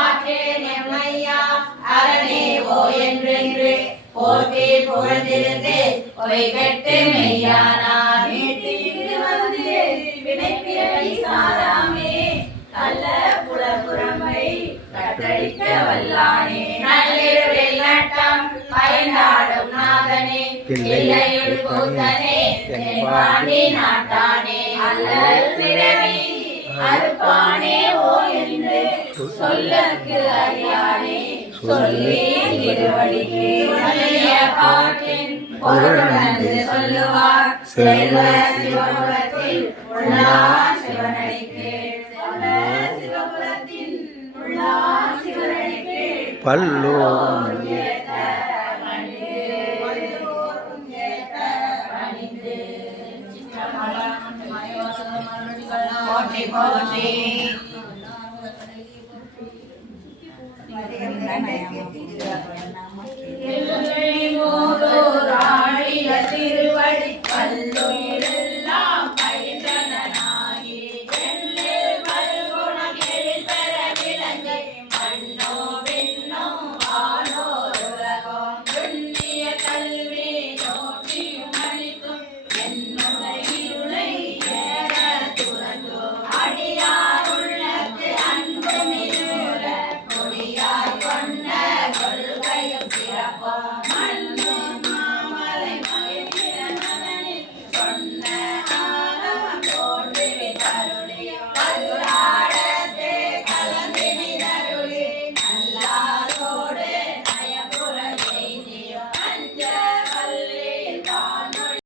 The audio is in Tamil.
ஆற்றேன் எம்மையா அரணே ஓ என்றென்று போற்றி புகழ்ந்திருந்து பொய் கெட்டு மெய்யானார் வீட்டிற்கு வந்து வினைப்பிறவி சாராமே கள்ள புலபுறமை கட்டளிக்க வல்லானே நள்ளிருளில் நட்டம் பயந்தாடும் நாதனே இல்லையுள் கூத்தனே தென்பாண்டி நாட்டானே அல்லல் பிறவி அறுப்பானே ஓ என்று சொல்லற்கு அறியானே சொல்லி திருவடிக்கு சொல்லிய பாட்டின் பொருளுணர்ந்து சொல்லுவார் செல்வ சிவபுரத்தில் உள்ளார் சிவனடிக்கு சிவபுரத்தில் உள்ளார் சிவனடிக்கு பல்லோரும் போற்றி போற்றி திருவடி பல்லுயிரெல்லாம் பயின்றனாகி எண்ணில் பல்குணம் எழில்பெற விளங்கி மண்ணோ விண்ணோ வானோ உலகோ துண்ணிய கல்வி நோக்கியும் அளிக்கும் என்னுடைய இருளை ஏற துறந்தோ அடியார் உள்ளத்து அன்பு மிகுற கொடியாய் கொண்ட கொள்கையும் சிறப்போ மண்ணு மாமலை மகிழ்கிற மதனில் சொன்ன